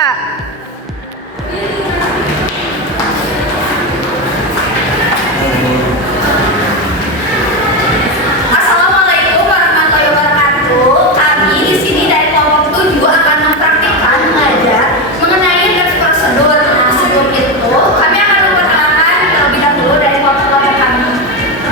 Assalamualaikum warahmatullahi wabarakatuh. Kami di sini dari kelompok 7 akan mempraktikkan mengajar mengenai tes prosedur. Nah, sebelum itu kami akan memperkenalkan terlebih dahulu dari kelompok kami.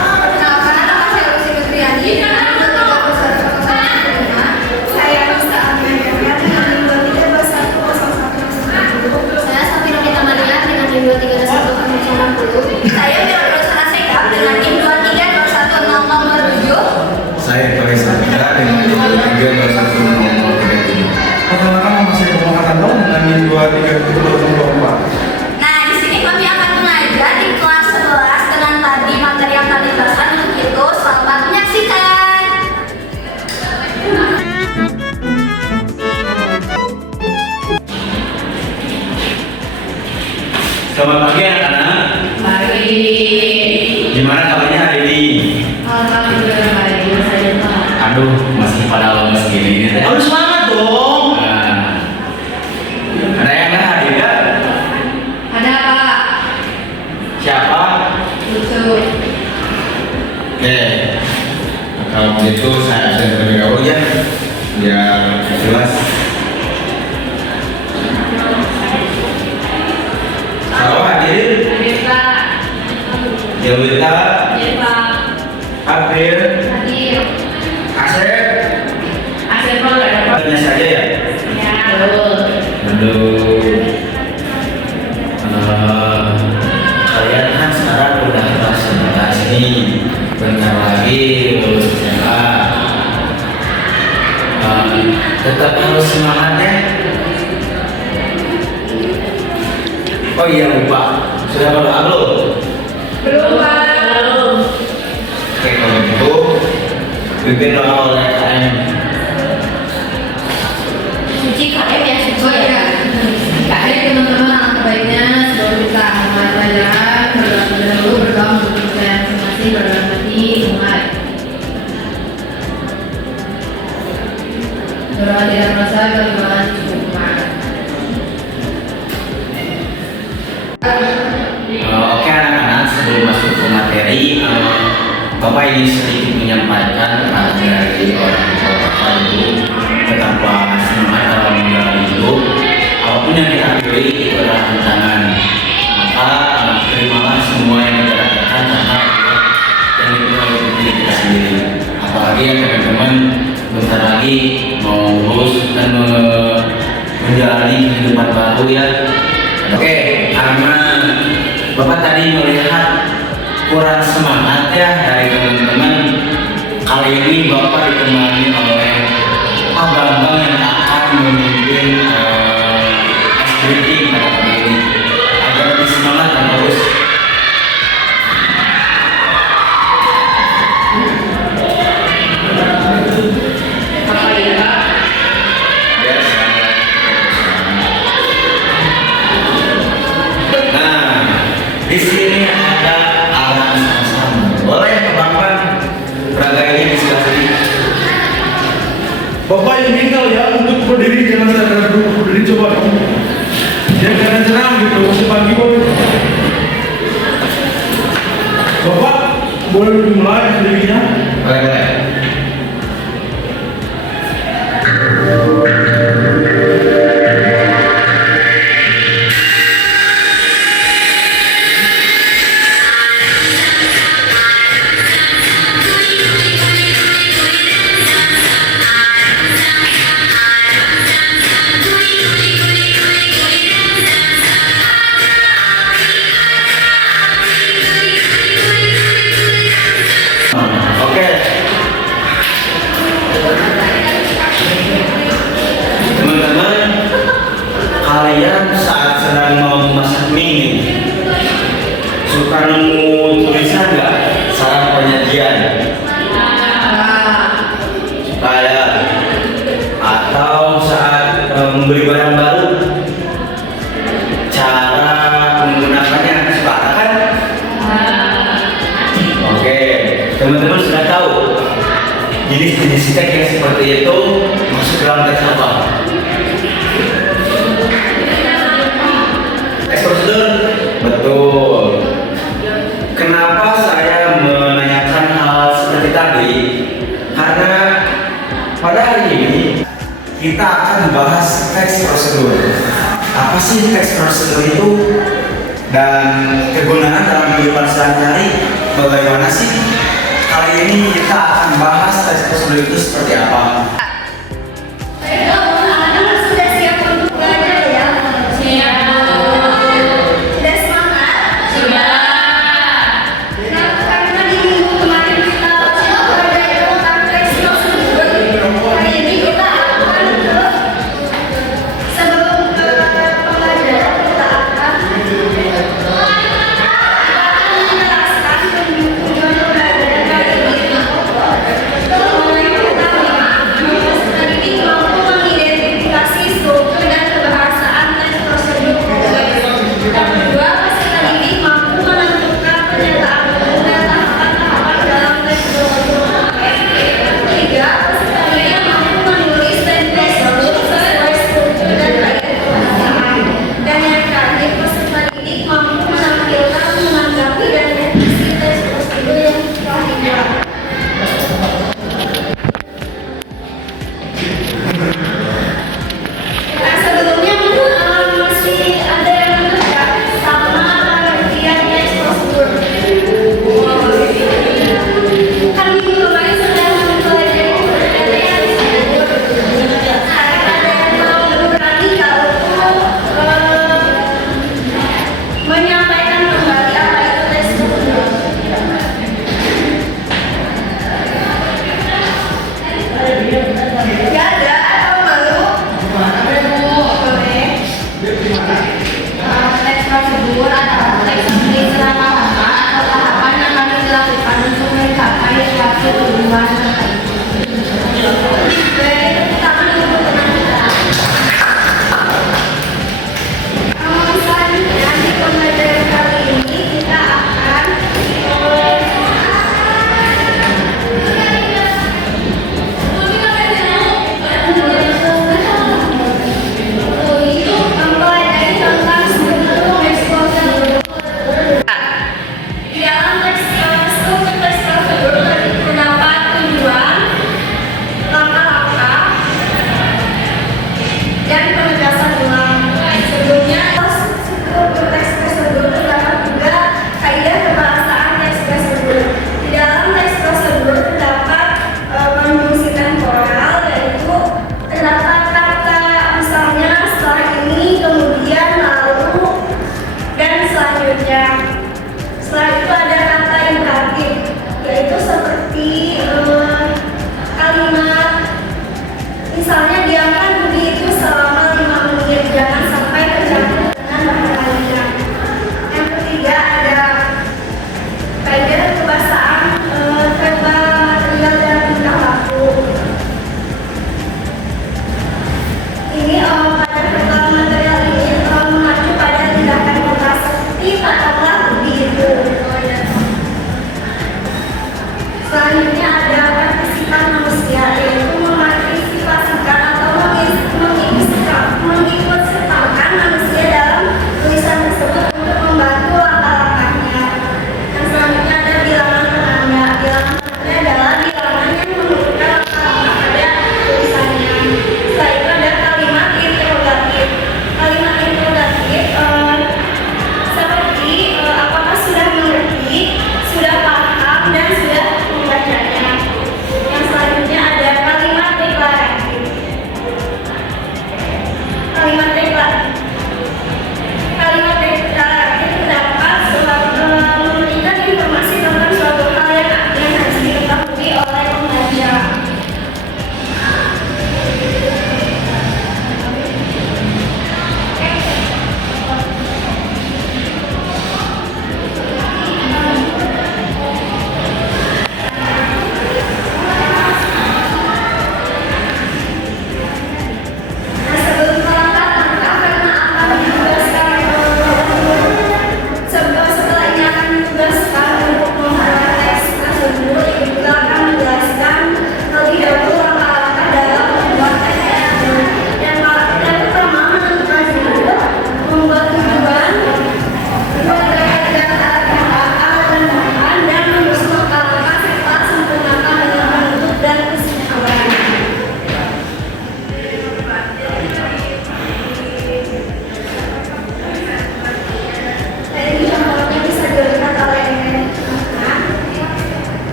Perkenalkan, nama saya Lucy Fitriani dengan nomor 32101. Saya Risa Aminah dengan nomor 32101. Saya Safira Kitamalia dengan nomor 32160. Saya Mira Rosana Sekap dengan NIM 2311007. Saya Paris Sabda dengan nomor 3210037. Perkenalkan, nama saya Muhammad Anto dengan NIM 23724. Nah, di sini kami akan mengajar di kelas 11 dengan tadi materi yang kami jelaskan. Untuk itu, selamat menyaksikan. Selamat pagi anak-anak. Pagi. Gimana kabarnya hari ini? Alhamdulillah baik saja Pak. Aduh, masih pada lemes gini. Harus semangat dong. Nah, ada yang nggak hadir ya? Ada Pak. Siapa? Lucu. Oke. Kalau begitu saya absen terlebih dahulu ya, biar jelas. Halo hadir. Hadir Pak. Yelwita, Hadir Pak. Hadir, Hadir. Asep. Asep Pak nggak ada Pak. Tanya saja ya. Ya. Betul. Aduh. Kalian kan sekarang udah kelas 11 nih, bentar lagi lulus SMA. Tetap harus semangat ya. Oh iya lupa, sudah berdoa belum? Belum Pak. Belum. Oke kalau gitu, bikin doa oleh KM. Suci KM ya, suci ya. Baik teman-teman, alangkah baiknya sebelum kita mulai pelajaran, terlebih dahulu berdoa untuk kita masing-masing berdalam hati mulai. Berdoa tidak merasa kalimat cukup. Oke anak-anak, sebelum masuk ke materi, Bapak ingin sedikit menyampaikan dari orang tua Bapak itu betapa semangat dalam menjalani hidup. Apapun yang kita pilih itu adalah tantangan. Maka terimalah semua yang kita dapatkan karena yang itu oleh diri kita sendiri. Apalagi ya teman-teman bentar lagi mau lulus dan menjalani kehidupan baru ya. Oke, karena Bapak tadi melihat kurang semangat ya dari teman-teman. Kali ini Bapak ditemani oleh Pak Bambang yang akan memimpin SBT pada kali ini agar lebih semangat dan terus. Apa ya Pak? Ya, nah, di sini ada alat sama-sama. Boleh Pak Bambang peragainya di sebelah sini. Bapak yang tinggal ya untuk berdiri, jangan sadar dulu berdiri, coba dong. Jangan kalian senang gitu, masih pagi boy. Bapak boleh dimulai berdirinya. Boleh, boleh. Oke. Teman-teman, kalian saat sedang mau memasak mie suka nemu tulisan nggak saat penyajian? Kayak atau saat membeli barang baru, cara menggunakannya suka kan? Oke, teman-teman sudah tahu jenis-jenis steak yang seperti itu masuk dalam tes apa? prosedur. Apa sih tes prosedur itu dan kegunaan dalam kehidupan sehari-hari? Bagaimana sih? Kali ini kita akan bahas tes prosedur itu seperti apa. Anak-anak sudah siap untuk belajar ya? Siap. Sudah semangat? Siap. Nah, karena di minggu kemarin kita belajar tentang tes prosedur, hari ini kita akan ke sebelum ke pembelajaran kita akan menjelaskan tujuan pembelajaran kali ini. Yang pertama,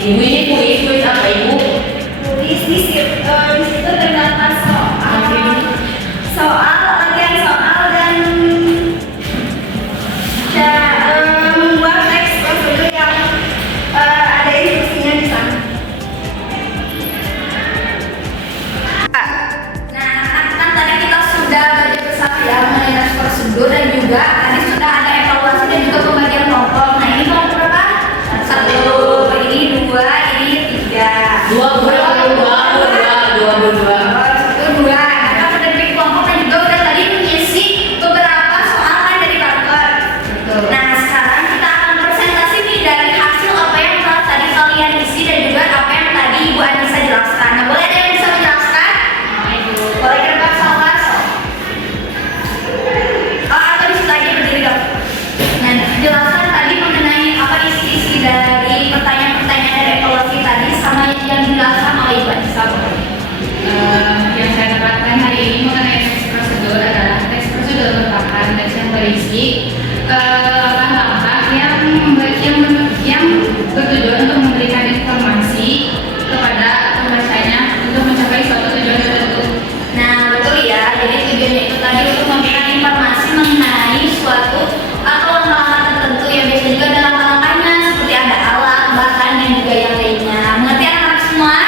Ibu ini kuis apa ibu? Tulis di situ terdapat latihan soal dan membuat teks prosedur yang ada instruksinya di sana. Nah, kan tadi kita sudah belajar bersama ya mengenai teks prosedur dan juga tadi sudah ada evaluasi dan juga pembagian kelompok. Nah, ini kelompok berapa? 1, ini 2, ini 3. Dua. Nah, kita sudah bikin kelompok dan juga udah tadi mengisi beberapa soal kan dari paper. Nah, sekarang kita akan presentasi nih dari hasil apa yang telah tadi kalian isi dan juga apa yang tadi Ibu Anissa jelaskan. Nah, boleh ada yang bisa menjelaskan? Boleh ke depan soal kelas? Atau di situ aja berdiri dong. Nah, jelaskan tadi mengenai apa isi-isi dari pertanyaan-pertanyaan dari evaluasi tadi sama yang dijelaskan oleh Ibu Anissa. Yang saya dapatkan hari ini mengenai teks prosedur adalah teks prosedur merupakan teks yang berisi langkah-langkah yang bertujuan untuk memberikan informasi kepada pembacanya untuk mencapai suatu tujuan tertentu. Nah, betul ya. Jadi tujuannya itu tadi untuk memberikan informasi mengenai suatu atau langkah-langkah tertentu yang biasanya juga ada langkah-langkahnya seperti ada alat, bahan dan juga yang lainnya. Mengerti anak-anak semua?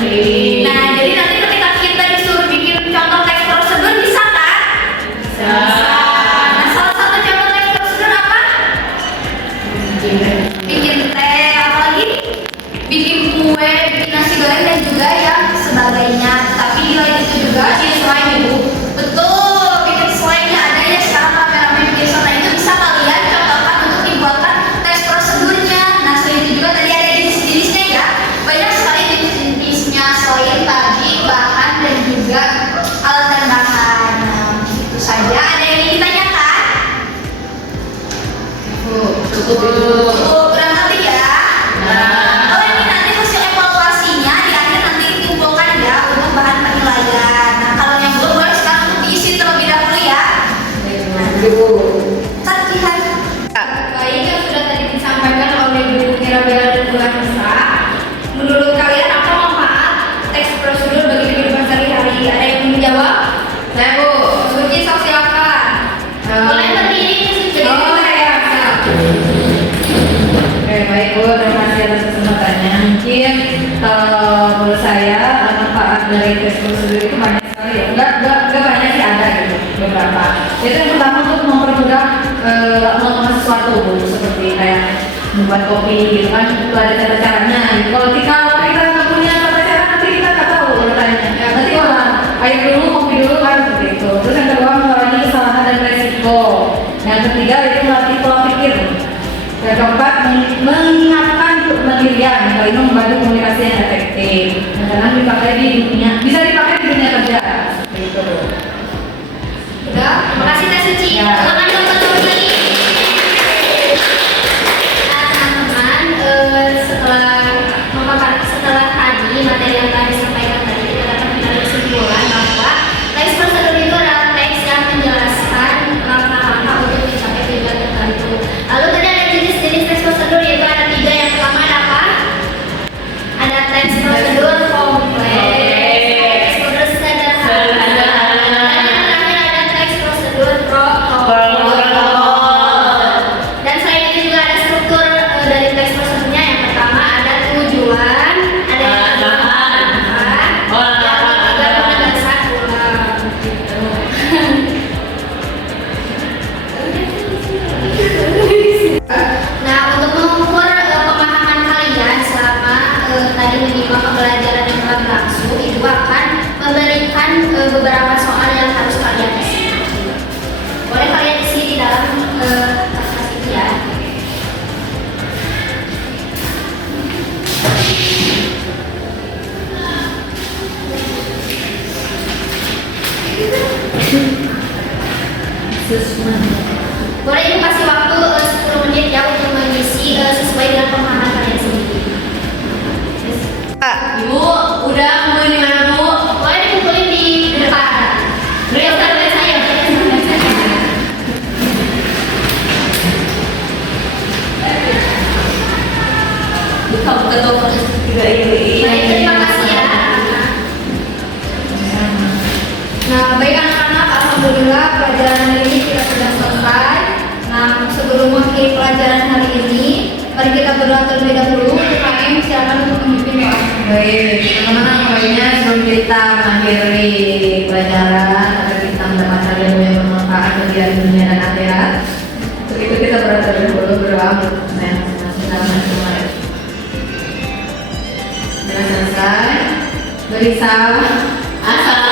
Nah, jadi nanti ketika kita disuruh bikin contoh teks prosedur bisa kan? Nah, salah satu contoh teks prosedur apa? Bikin teh, apalagi? Bikin kue, bikin nasi goreng dan juga yang sebagainya. Tapi di lain itu juga bikin slide dulu. Betul, bikin slide-nya ada ya sekarang kameramen bikin slide itu bisa kalian contohkan untuk dibuatkan teks prosedurnya. Nah, selain itu juga tadi ada jenis-jenisnya ya. Banyak sekali jenis-jenisnya selain tadi bahan dan juga alat dan bahan. Nah, itu saja. Ada yang ingin ditanyakan? Cukup, udah ngerti ya? Oh, ini nanti hasil evaluasinya di akhir nanti dikumpulkan ya untuk bahan penilaian. Nah, kalau yang belum boleh sekarang untuk diisi terlebih dahulu ya. Latihan. Baik, yang sudah tadi disampaikan oleh Bu Kira-Bella dan Bu Anissa. Menurut kalian apa manfaat teks prosedur bagi kehidupan sehari-hari? Ada yang ingin menjawab? Saya Bu. Suci, sok silakan. Boleh berdiri, Suci. Oke, baik Bu, terima kasih atas kesempatannya. Mungkin menurut saya manfaat dari teks prosedur itu banyak sekali ya. Enggak banyak sih, ada gitu beberapa. Itu yang pertama untuk mempermudah melakukan sesuatu Bu, seperti kayak membuat kopi gitu kan, itu ada cara-caranya. Gitu. Kalau kita nggak punya cara-cara nanti kita nggak tahu bertanya. Nanti orang air dulu, kopi dulu kan seperti itu. Terus yang kedua mengurangi kesalahan dan resiko. Yang ketiga itu melatih pola pikir. Yang keempat, mengingatkan kemandirian, ini membantu komunikasi yang efektif. Dan dipakai di dunia, bisa dipakai di dunia kerja. Seperti itu. Udah, terima kasih Teh Suci. Ya. Silakan teman-teman lagi. Nah, teman-teman, setelah tadi materi yang tadi disampaikan tadi, kita dapat menarik kesimpulan bahwa teks prosedur itu adalah teks yang menjelaskan langkah-langkah untuk mencapai tujuan tertentu. Lalu tadi ada jenis-jenis teks prosedur, yaitu ada 3. Yang pertama ada apa? Ada teks prosedur kompleks, teks prosedur sederhana, dan yang terakhir ada teks prosedur protokol. Dan selain itu juga ada struktur dari teks prosedurnya. Yang pertama ada tujuan, ada yang kedua bahan, yang ketiga penegasan ulang. Nah, untuk mengukur pemahaman kalian selama tadi menyimak pembelajaran yang telah berlangsung, Ibu akan memberikan beberapa soal yang harus kalian isi. Boleh kalian isi di dalam kertas itu ya. Boleh Ibu kasih waktu 10 menit ya untuk mengisi sesuai dengan pemahaman kalian sendiri. Ibu, udah mau di mana Bu? Boleh dikumpulin di depan. Beliau lihat saya. Buka ketua juga ini. Baik, terima kasih ya. Nah, baik anak-anak, alhamdulillah pelajaran hari ini kita sudah selesai. Nah, sebelum mengakhiri pelajaran hari ini, mari kita berdoa terlebih dahulu. KM silakan untuk memimpin doa. Baik, teman-teman pokoknya sebelum kita mengakhiri pelajaran agar kita mendapatkan ilmu yang bermanfaat bagi dunia dan akhirat. Untuk itu kita berdoa untuk saya masing-masing. Sudah selesai. Beri salam. Assalamualaikum